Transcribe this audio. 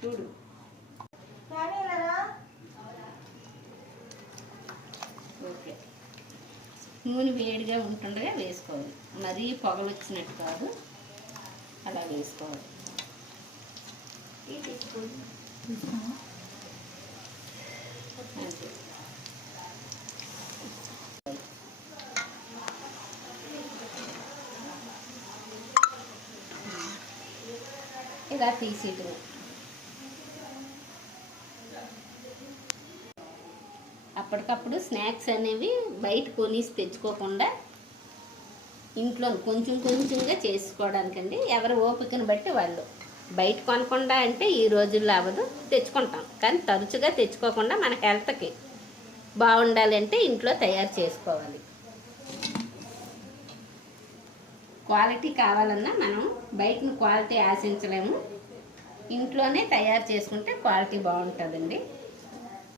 చూడు. ఓకే, నూనె వేడిగా ఉంటుండగా వేసుకోవాలి, మరీ పొగలు వచ్చినట్టు కాదు, అలా వేసుకోవాలి. అంతే. ఇలా తీసేయటం. అప్పటికప్పుడు స్నాక్స్ అనేవి బయట కొనేసి తెచ్చుకోకుండా ఇంట్లో కొంచెం కొంచెంగా చేసుకోవడానికండి. ఎవరి ఓపికను బట్టి వాళ్ళు. బయట కొనకుండా అంటే ఈ రోజుల్లో అవ్వదు, తెచ్చుకుంటాం. కానీ తరచుగా తెచ్చుకోకుండా మన హెల్త్కి బాగుండాలంటే ఇంట్లో తయారు చేసుకోవాలి. క్వాలిటీ కావాలన్నా మనం బయటను క్వాలిటీ ఆశించలేము, ఇంట్లోనే తయారు చేసుకుంటే క్వాలిటీ బాగుంటుందండి.